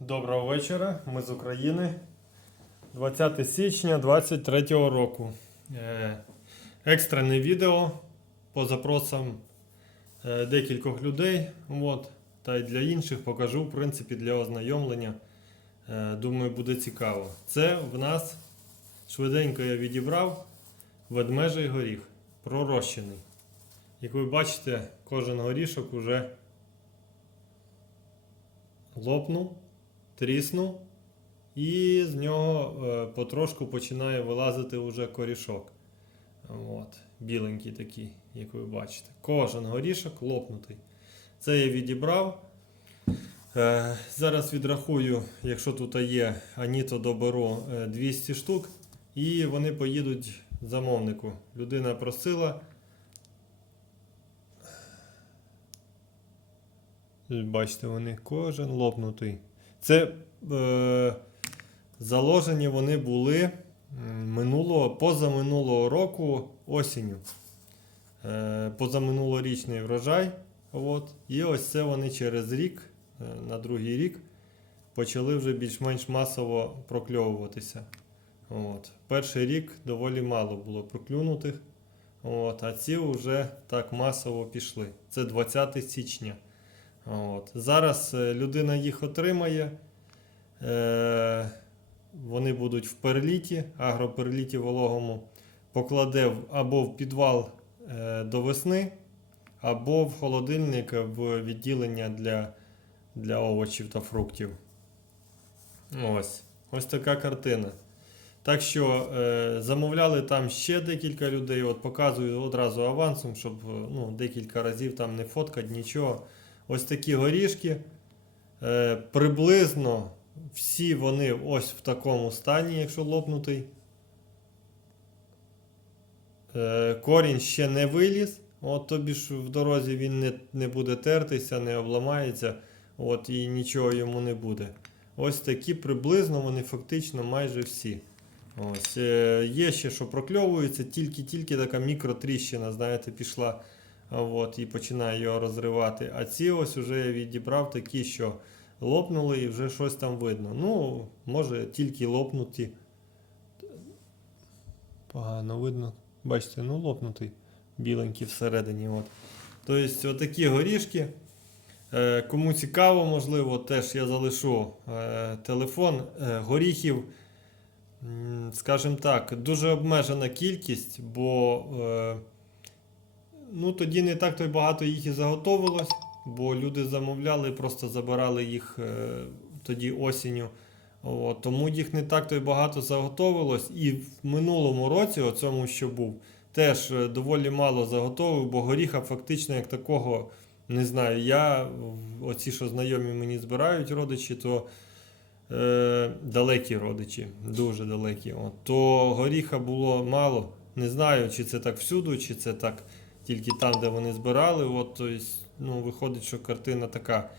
Доброго вечора, ми з України. 20 січня 23 року. Е, екстрене відео по запросам е, декількох людей. От, та й для інших покажу, в принципі, для ознайомлення. Е, думаю, буде цікаво. Це в нас швиденько я відібрав ведмежий горіх, пророщений. Як ви бачите, кожен горішок уже лопнув, тріснув, і з нього е, потрошку починає вилазити уже корішок. От, біленький такий, як ви бачите. Кожен горішок лопнутий. Це я відібрав. Е, зараз відрахую, якщо тут є, ані то доберу е, 200 штук, і вони поїдуть замовнику. Людина просила. Бачите, вони кожен лопнутий. Це е, заложені вони були минулого, позаминулого року осінню. Е, позаминулорічний врожай. От. І ось це вони через рік, е, на другий рік, почали вже більш-менш масово прокльовуватися. От. Перший рік доволі мало було проклюнутих. От. А ці вже так масово пішли. Це 20 січня. От. Зараз е, людина їх отримає. Е, вони будуть в перліті, агроперліті вологому, покладе або в підвал е, до весни, або в холодильник в відділення для, для овочів та фруктів. Ось. Ось така картина. Так що е, замовляли там ще декілька людей. От показую одразу авансом, щоб е, ну, декілька разів там не фоткати, нічого. Ось такі горішки. Е, приблизно всі вони ось в такому стані, якщо лопнутий. Е, корінь ще не виліз. От тобі ж в дорозі він не, не буде тертися, не обламається, от, і нічого йому не буде. Ось такі приблизно вони фактично майже всі. Ось, е, є ще, що прокльовується, тільки-тільки така мікротріщина, знаєте, пішла. От, і починає його розривати. А ці ось вже я відібрав такі, що лопнули і вже щось там видно. Ну, може тільки лопнуті. Погано видно. Бачите, ну лопнутий. Біленький всередині. От. Тобто, отакі горішки. Е, Кому цікаво, можливо, теж я залишу е, телефон. Е, Горіхів, скажімо так, дуже обмежена кількість, бо. Ну, тоді не так то й багато їх і заготовилось, бо люди замовляли, просто забирали їх е, тоді осінню. От, тому їх не так то й багато заготовилось. І в минулому році, оцьому, що був, теж е, доволі мало заготовив, бо горіха фактично як такого не знаю. Я, оці, що знайомі мені збирають родичі, то е, далекі родичі, дуже далекі. От, то горіха було мало. Не знаю, чи це так всюду, чи це так тільки там, де вони збирали. От, то есть, ну, виходить, що картина така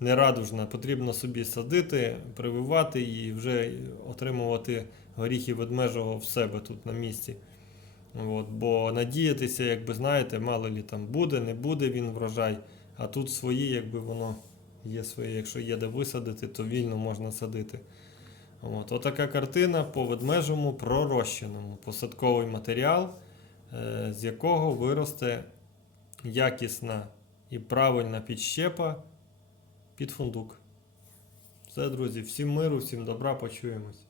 нерадужна. Потрібно собі садити, прививати і вже отримувати горіхи ведмежого в себе тут на місці. От, бо надіятися, якби знаєте, мало лі там буде, не буде він врожай. А тут свої, якби воно є своє, якщо є де висадити, то вільно можна садити. От, отака картина по ведмежому пророщеному. Посадковий матеріал з якого виросте якісна і правильна підщепа під фундук. Все, друзі, всім миру, всім добра, почуємось.